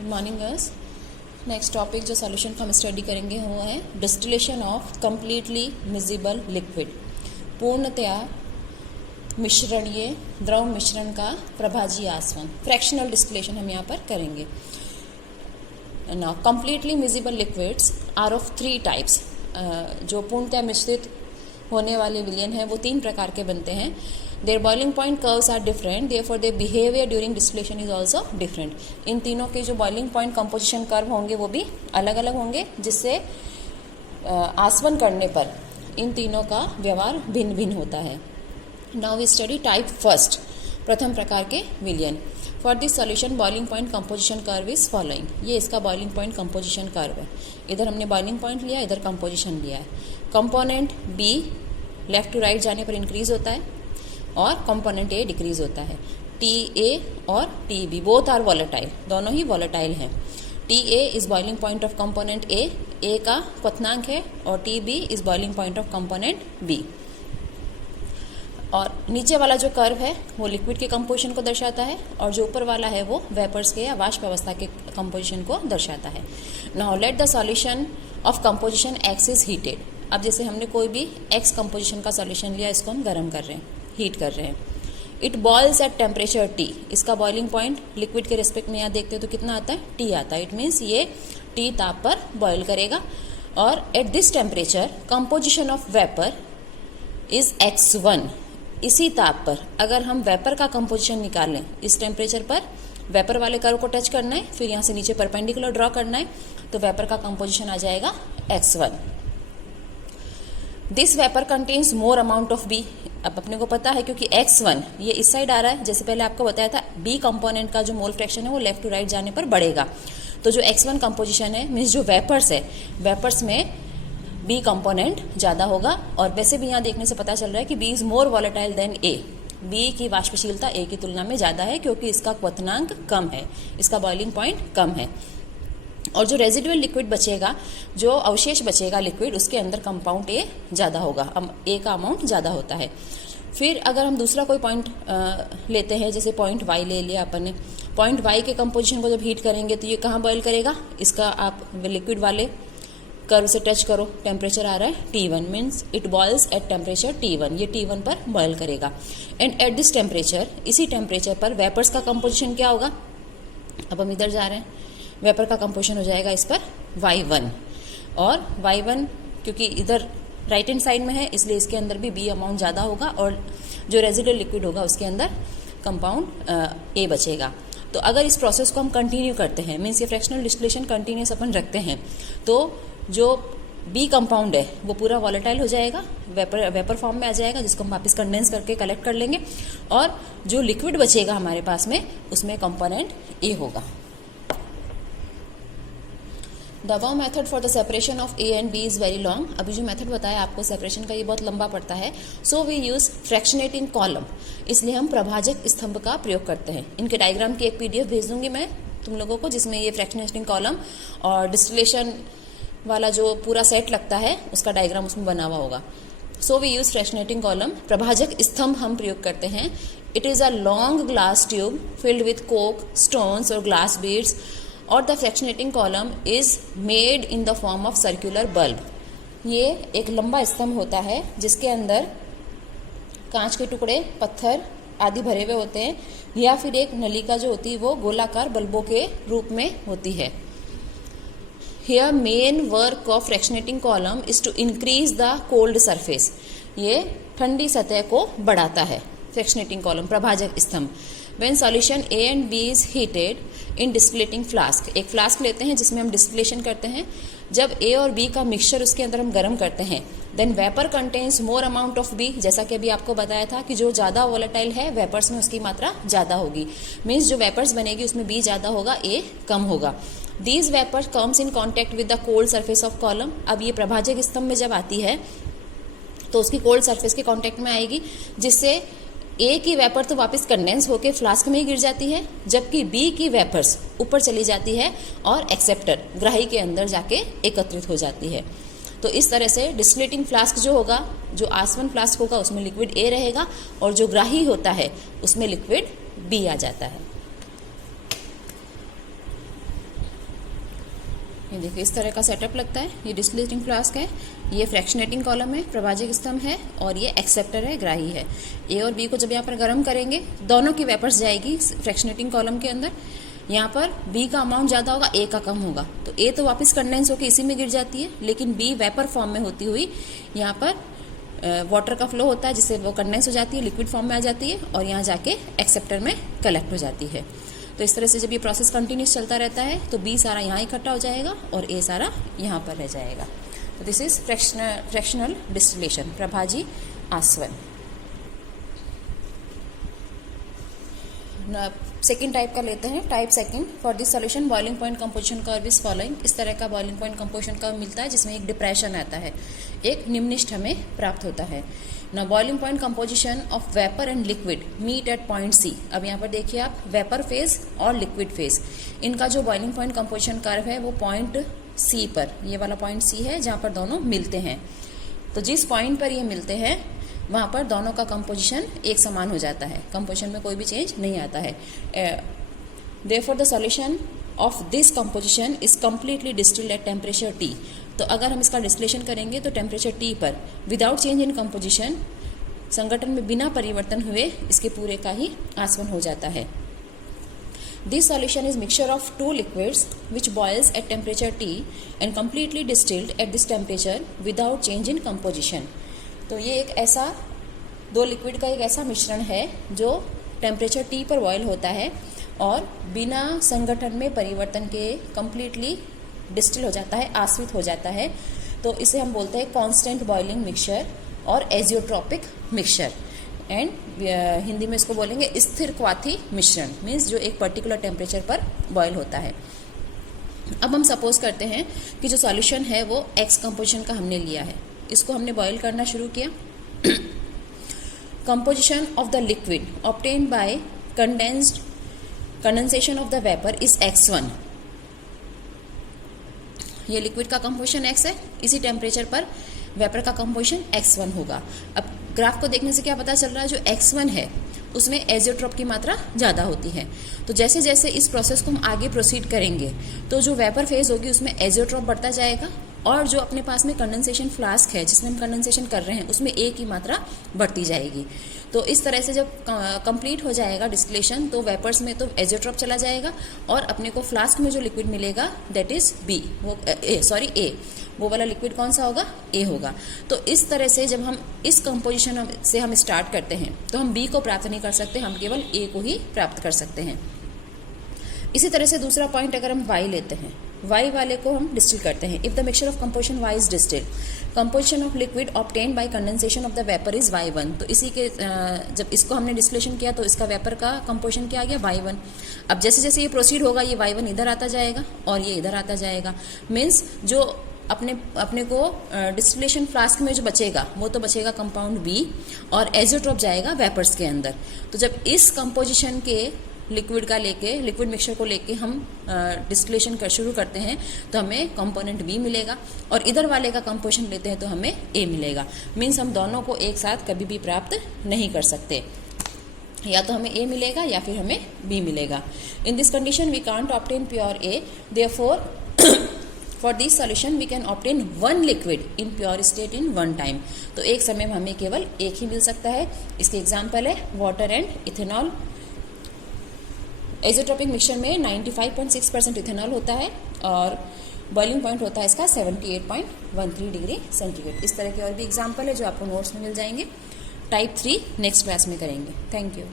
Good morning girls. Next topic जो solution का हम स्टडी करेंगे वो है distillation of completely miscible liquid. पूर्णतया मिश्रणीय द्रव मिश्रण का प्रभाजी आसवन, फ्रैक्शनल डिस्टिलेशन हम यहाँ पर करेंगे। Now completely miscible liquids are of 3 types. जो पूर्णतया मिश्रित होने वाले विलयन हैं वो 3 प्रकार के बनते हैं। Their boiling point curves are different, therefore their behaviour during distillation is also different. इन तीनों के जो बॉइलिंग पॉइंट कंपोजिशन कर्व होंगे वो भी अलग अलग होंगे, जिससे आसवन करने पर इन तीनों का व्यवहार भिन्न भिन्न होता है। Now we study type first, प्रथम प्रकार के विलयन। For this solution boiling point composition curve is following. ये इसका बॉइलिंग पॉइंट कंपोजिशन कर्व है। इधर हमने बॉइलिंग पॉइंट लिया, इधर कंपोजिशन लिया है। Component B left to right जाने पर इंक्रीज होता है और कंपोनेंट ए डिक्रीज होता है। टी ए और T B both are volatile, दोनों ही वॉलेटाइल हैं। T A is boiling point of component A का क्वथनांक है, और T B is boiling point of component B. और नीचे वाला जो कर्व है वो लिक्विड के कंपोजिशन को दर्शाता है, और जो ऊपर वाला है वो वेपर्स के या वाष्प अवस्था के कंपोजिशन को दर्शाता है। Now let the solution of composition x is heated. अब जैसे हमने कोई भी एक्स कंपोजिशन का सॉल्यूशन लिया, इसको हम गर्म कर रहे हैं, हीट कर रहे हैं। It boils at temperature T. इसका बॉइलिंग पॉइंट लिक्विड के रेस्पेक्ट में यहाँ देखते हो तो कितना आता है, टी आता है। इट मीन्स ये टी ताप पर बॉयल करेगा। और eight this temperature composition of vapour is x1। इसी ताप पर अगर हम वेपर का कंपोजिशन निकालें, इस टेम्परेचर पर वेपर वाले कर्व को टच करना है, फिर यहाँ से नीचे परपेंडिकुलर ड्रॉ करना है, तो वेपर का कंपोजिशन आ जाएगा x1। This vapour contains more amount of B. अब अपने को पता है क्योंकि x1 ये इस साइड आ रहा है, जैसे पहले आपको बताया था बी कंपोनेंट का जो मोल फ्रैक्शन है वो लेफ्ट टू राइट जाने पर बढ़ेगा। तो जो x1 कंपोजिशन है मीन्स जो वेपर्स है, वेपर्स में बी कंपोनेंट ज़्यादा होगा। और वैसे भी यहाँ देखने से पता चल रहा है कि B is more volatile than A. B की वाष्पशीलता ए की तुलना में ज़्यादा है क्योंकि इसका क्वथनांक कम है, इसका बॉइलिंग पॉइंट कम है। और जो रेजिडुअल लिक्विड बचेगा, जो अवशेष बचेगा लिक्विड, उसके अंदर कंपाउंड ए ज़्यादा होगा, ए का अमाउंट ज़्यादा होता है। फिर अगर हम दूसरा कोई पॉइंट लेते हैं, जैसे पॉइंट वाई ले लिया अपन ने, पॉइंट वाई के कंपोजिशन को जब हीट करेंगे तो ये कहाँ बॉयल करेगा, इसका आप लिक्विड वाले कर्व से टच करो, टेम्परेचर आ रहा है T1, means it boils at temperature T1। ये T1 पर बॉयल करेगा। एंड एट दिस टेम्परेचर, इसी टेम्परेचर पर वेपर्स का कंपोजिशन क्या होगा, अब हम इधर जा रहे हैं, वेपर का कंपोजिशन हो जाएगा इस पर y1। और y1 क्योंकि इधर राइट हैंड साइड में है इसलिए इसके अंदर भी बी अमाउंट ज़्यादा होगा, और जो रेजिडुअल लिक्विड होगा उसके अंदर कंपाउंड ए बचेगा। तो अगर इस प्रोसेस को हम कंटिन्यू करते हैं, मीन्स ये फ्रैक्शनल डिस्टिलेशन कंटिन्यूस अपन रखते हैं, तो जो बी कंपाउंड है वो पूरा वॉलेटाइल हो जाएगा, वेपर फॉर्म में आ जाएगा, जिसको हम वापस कंडेंस करके कलेक्ट कर लेंगे। और जो लिक्विड बचेगा हमारे पास में, उसमें कंपोनेंट ए होगा। The above method for the separation of A and B is very long. अभी जो मेथड बताया आपको सेपरेशन का, ये बहुत लंबा पड़ता है। So we use fractionating column, इसलिए हम प्रभाजक स्तंभ का प्रयोग करते हैं। इनके डायग्राम की एक PDF भेज दूंगी मैं तुम लोगों को, जिसमें ये फ्रैक्शनेटिंग कॉलम और डिस्टिलेशन वाला जो पूरा सेट लगता है उसका डायग्राम उसमें बना हुआ होगा। So we use fractionating column, प्रभाजक स्तंभ हम प्रयोग करते हैं। It is a long glass tube filled with coke, stones और ग्लास बीड्स, और the fractionating column is made in the form of circular bulb. ये एक लंबा स्तंभ होता है जिसके अंदर कांच के टुकड़े, पत्थर आदि भरे हुए होते हैं, या फिर एक नलिका जो होती है वो गोलाकार बल्बों के रूप में होती है। Here main work of fractionating column is to increase the cold surface. ये ठंडी सतह को बढ़ाता है फ्रैक्शनेटिंग कॉलम, प्रभाजक स्तंभ। When solution A and B is heated in distillating flask, एक फ्लास्क लेते हैं जिसमें हम डिस्टिलेशन करते हैं। जब A और B का मिक्सचर उसके अंदर हम गर्म करते हैं, then vapour contains more amount of B। जैसा कि अभी आपको बताया था कि जो ज़्यादा वोलेटाइल है वेपर्स में उसकी मात्रा ज़्यादा होगी, मीन्स जो वेपर्स बनेगी उसमें B ज़्यादा होगा, A कम होगा। These vapors comes in contact with the cold surface of column। अब ये प्रभाजक स्तंभ में जब आती है तो उसकी कोल्ड सरफेस के कांटेक्ट में आएगी, जिससे ए की वेपर तो वापस कंडेंस होकर फ्लास्क में ही गिर जाती है, जबकि बी की वेपर्स ऊपर चली जाती है और एक्सेप्टर, ग्राही के अंदर जाके एकत्रित हो जाती है। तो इस तरह से डिस्टिलेटिंग फ्लास्क जो होगा, जो आसवन फ्लास्क होगा, उसमें लिक्विड ए रहेगा, और जो ग्राही होता है उसमें लिक्विड बी आ जाता है। ये देखिए इस तरह का सेटअप लगता है। ये डिस्टिलेटिंग फ्लास्क है, ये फ्रैक्शनेटिंग कॉलम है, प्रभाजक स्तंभ है, और ये एक्सेप्टर है, ग्राही है। ए और बी को जब यहाँ पर गर्म करेंगे, दोनों की वेपर्स जाएगी फ्रैक्शनेटिंग कॉलम के अंदर। यहाँ पर बी का अमाउंट ज़्यादा होगा, ए का कम होगा, तो ए तो वापस कंडेंस होकर इसी में गिर जाती है, लेकिन बी वेपर फॉर्म में होती हुई यहाँ पर वाटर का फ्लो होता है, जिससे वो कंडेंस हो जाती है, लिक्विड फॉर्म में आ जाती है, और यहाँ जाके एक्सेप्टर में कलेक्ट हो जाती है। तो इस तरह से जब ये प्रोसेस कंटिन्यूस चलता रहता है तो बी सारा यहाँ इकट्ठा हो जाएगा और ए सारा यहाँ पर रह जाएगा। तो दिस इज फ्रैक्शनल डिस्टिलेशन, प्रभाजी आसवन। सेकेंड टाइप का लेते हैं, type second. For this solution boiling point composition curve is following. इस तरह का बॉइलिंग पॉइंट कंपोजिशन कर्व मिलता है जिसमें एक डिप्रेशन आता है, एक निम्ननिष्ठ हमें प्राप्त होता है। Now boiling point composition of vapor and liquid meet at point C। अब यहाँ पर देखिए आप, वेपर फेज और लिक्विड फेज, इनका जो बॉइलिंग पॉइंट कंपोजिशन कर्व है वो पॉइंट C पर, ये वाला पॉइंट C है जहाँ पर दोनों मिलते हैं। तो जिस पॉइंट पर ये मिलते हैं वहाँ पर दोनों का कंपोजिशन एक समान हो जाता है, कंपोजिशन में कोई भी चेंज नहीं आता है। Therefore the solution of this composition is completely distilled at temperature T। तो अगर हम इसका डिस्टिलेशन करेंगे तो टेम्परेचर T पर विदाउट चेंज इन कंपोजिशन, संगठन में बिना परिवर्तन हुए, इसके पूरे का ही आसवन हो जाता है। This solution is mixture of two liquids which boils at temperature T and completely distilled at this temperature without change in composition. तो ये एक ऐसा, दो लिक्विड का एक ऐसा मिश्रण है जो टेम्परेचर T पर बॉयल होता है और बिना संगठन में परिवर्तन के कम्प्लीटली डिस्टिल हो जाता है, आश्रित हो जाता है। तो इसे हम बोलते हैं कांस्टेंट बॉइलिंग मिक्सचर और एजियोट्रॉपिक मिक्सचर, एंड हिंदी में इसको बोलेंगे स्थिर क्वाथी मिश्रण, मीन्स जो एक पर्टिकुलर टेम्परेचर पर बॉयल होता है। अब हम सपोज करते हैं कि जो सॉल्यूशन है वो एक्स कंपोजिशन का हमने लिया है, इसको हमने बॉयल करना शुरू किया। Composition of the liquid obtained by condensation of the vapour is x1। ये लिक्विड का कंपोजिशन x है, इसी टेम्परेचर पर वेपर का कंपोजिशन x1 होगा। अब ग्राफ को देखने से क्या पता चल रहा है, जो x1 है उसमें एजियोट्रॉप की मात्रा ज़्यादा होती है। तो जैसे जैसे इस प्रोसेस को हम आगे प्रोसीड करेंगे तो जो वेपर फेज होगी उसमें एजियोट्रॉप बढ़ता जाएगा, और जो अपने पास में कंडेंसेशन फ्लास्क है जिसमें हम कंडेंसेशन कर रहे हैं उसमें ए की मात्रा बढ़ती जाएगी। तो इस तरह से जब कंप्लीट हो जाएगा डिस्टिलेशन तो वेपर्स में तो एजियोट्रॉप चला जाएगा और अपने को फ्लास्क में जो लिक्विड मिलेगा दैट इज बी, वो ए, वो वाला लिक्विड कौन सा होगा, ए होगा। तो इस तरह से जब हम इस कंपोजिशन से हम स्टार्ट करते हैं तो हम बी को प्राप्त नहीं कर सकते, हम केवल ए को ही प्राप्त कर सकते हैं। इसी तरह से दूसरा पॉइंट अगर हम वाई लेते हैं, वाई वाले को हम डिस्टिल करते हैं। If the mixture of composition Y is distilled, composition of liquid obtained by condensation of the vapour is y1। तो इसी के जब इसको हमने डिस्टिलेशन किया तो इसका वेपर का कंपोजिशन क्या आ गया, y1। अब जैसे जैसे ये प्रोसीड होगा ये y1 इधर आता जाएगा और ये इधर आता जाएगा, मीन्स जो अपने को डिस्टिलेशन फ्लास्क में जो बचेगा वो तो बचेगा कंपाउंड बी और एजियोट्रॉप जाएगा वेपर्स के अंदर। तो जब इस कंपोजिशन के लिक्विड मिक्सचर को लेके हम डिस्टिलेशन शुरू करते हैं तो हमें कंपोनेंट बी मिलेगा, और इधर वाले का कंपोजिशन लेते हैं तो हमें ए मिलेगा। मीन्स हम दोनों को एक साथ कभी भी प्राप्त नहीं कर सकते, या तो हमें ए मिलेगा या फिर हमें बी मिलेगा। In this condition we can't obtain pure A, therefore for this solution we can obtain one liquid in pure state in one time. तो एक समय में हमें केवल एक ही मिल सकता है। इसके एग्जाम्पल है water and ethanol. Azeotropic mixture में 95.6% इथेनॉल होता है और बॉइलिंग पॉइंट होता है इसका 78.13 डिग्री सेंटीग्रेड। इस तरह के और भी एग्जाम्पल है जो आपको नोट्स में मिल जाएंगे। टाइप 3 नेक्स्ट क्लास में करेंगे। Thank you.